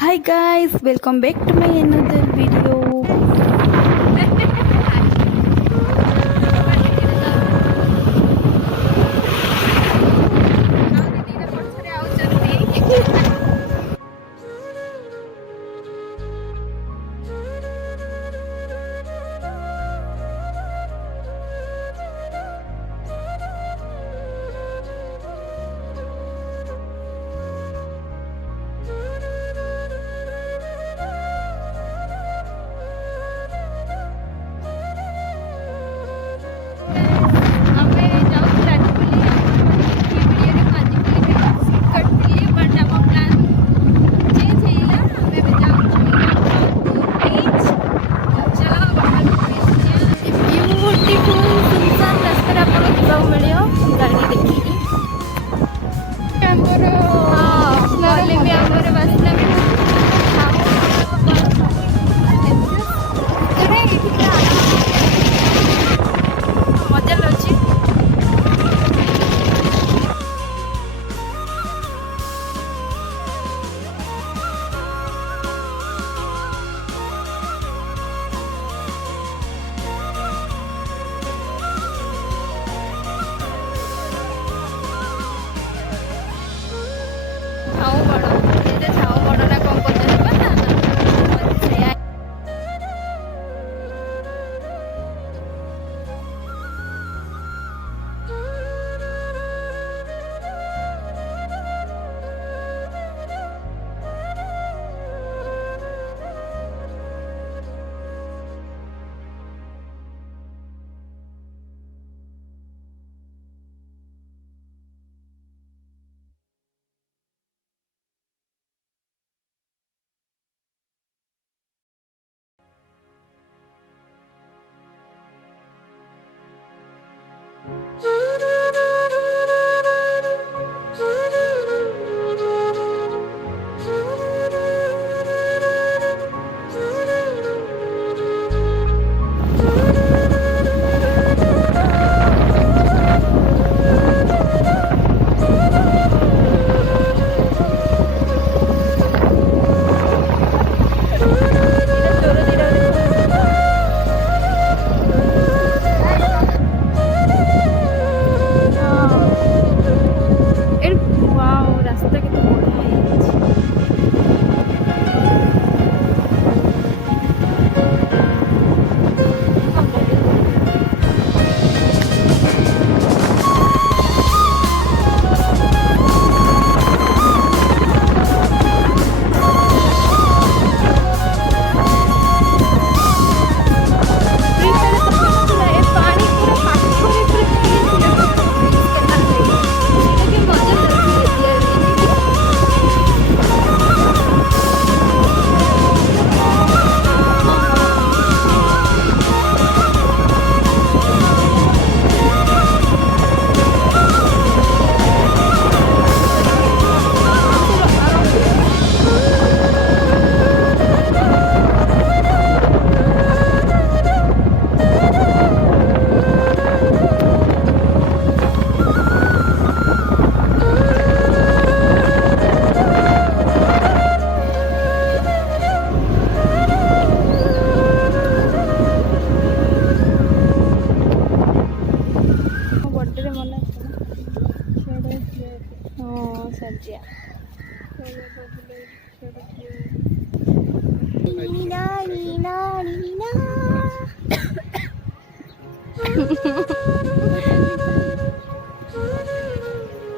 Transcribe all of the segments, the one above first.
Hi guys, welcome back to my another video.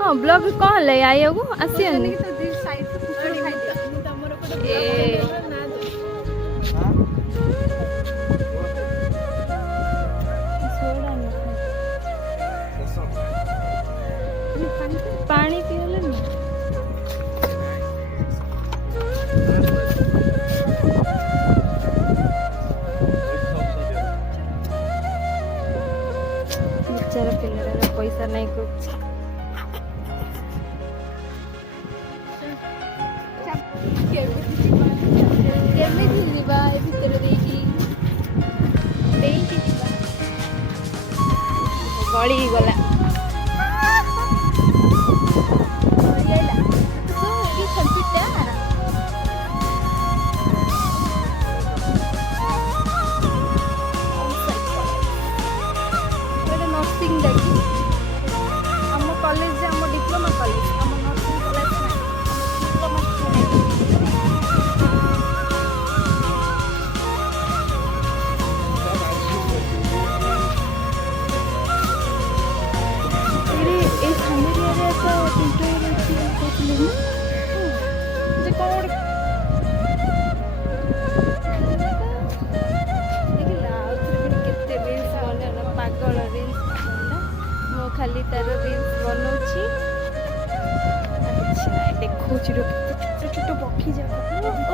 हाँ blog कौन ले आए हो आसियो नहीं पानी पियले ना बेचारा पिల్లर पैसा नहीं कुछ କେମିତି ଯିବା ଏ ଭିତରେ ଦେଇକି ଯିବା ଗଳି ଗଲା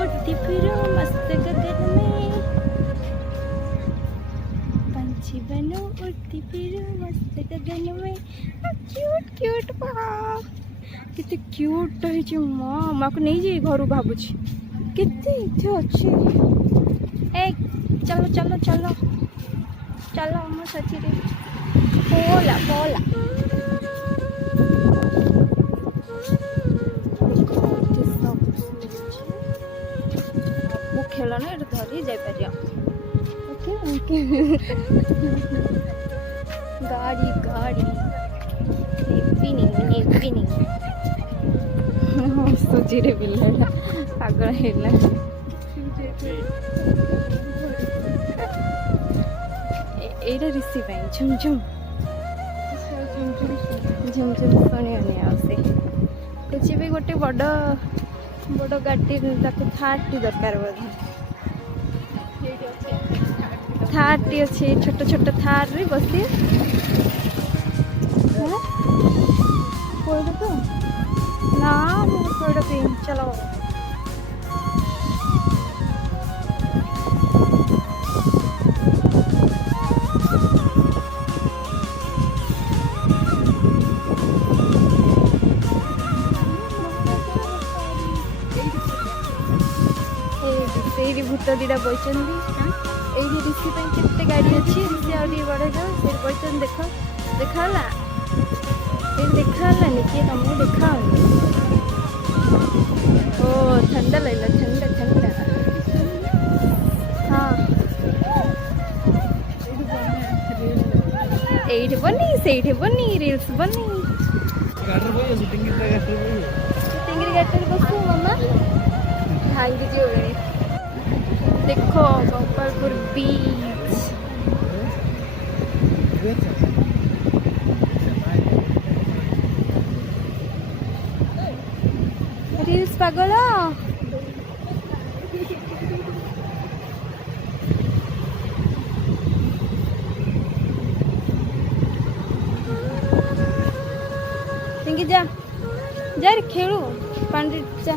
उड़ती फिरो मस्त गगन में, पंछी बनो उड़ती फिरो मस्त गगन में। क्यूट क्यूट केते क्यूट है माँ को नहीं जाए घर भावुची केते इथे अच्छे। ए चलो चलो चलो चलो हम सची रे पोला पोला खेलना ये धरी जापर गाड़ी गाड़ी नेपिनी सुजीरे पिल्ला पागल है एटा ऋषि झुम झुम झुम झुम शुणी आसे कुछ भी गोटे बड़ बड़ गाड़ी थार्टी दरकार बोधे थार्टी अच्छे छोट छोट थार रे बसी तो ना चलो भूत दीटा बही ऋषि केते गाड़ी अच्छी ऋषि आगे बड़े से बही देख देखाला देखालानी किए तुमको देखा ओ ठंडा लगला ठंडा ठंडा हाँ एठी बनी सेठी बनी रील्स बनी टिंगरी गाड़ी बसू मामा भांगी जी देखो गोपालपुर बीच रील्स पागल जा जा रे खेलू पानी जा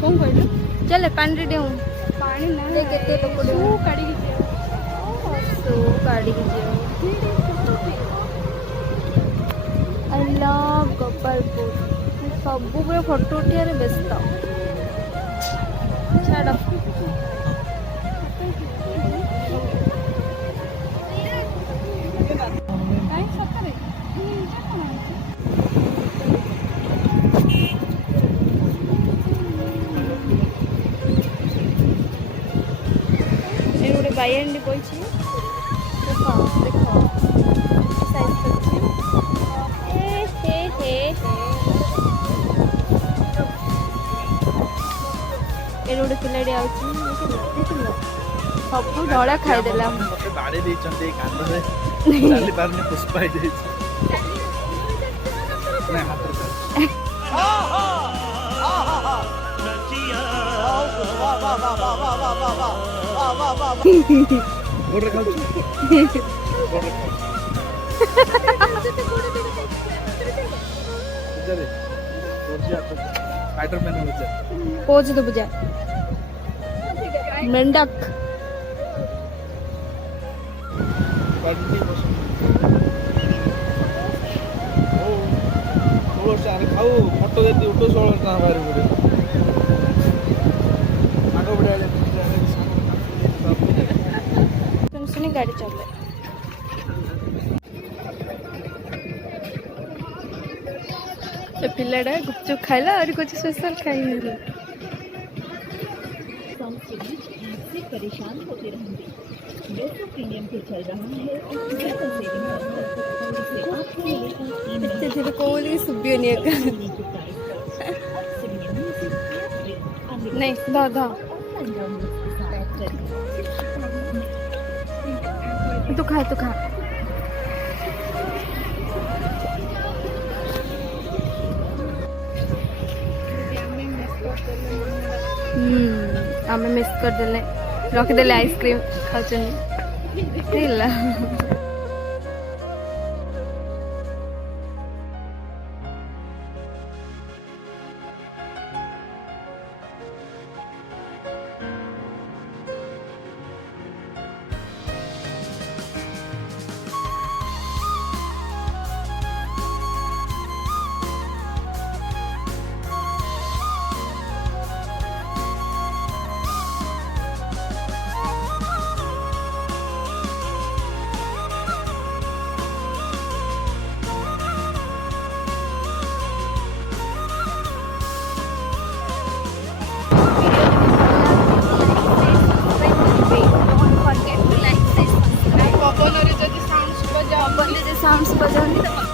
कौन कहलु चले पानी देऊ पानी ना ले केते लोक सु काडी आई लव गोपालपुर सब फोटो उठारे व्यस्त छाड़ गोटे बाइंडी बही देख गोटे पिलाड़ी सब धड़ा खाईदेला पोज दो बुझा मेंढक खाऊ फोटो देती उठो 16 का बाहर बोले आगो बढ़ा तुम सुनी गाड़ी चल ए पिल्लाड़ा गुपचुप खाइला और कुछ स्पेशल खाई परेशान होते रहेंगे जो प्रीमियम पे चल रहा है धीरे कोई सुबियो नहीं दा दा तू खा आम मिस करदे रखिदे आइसक्रीम खाऊँ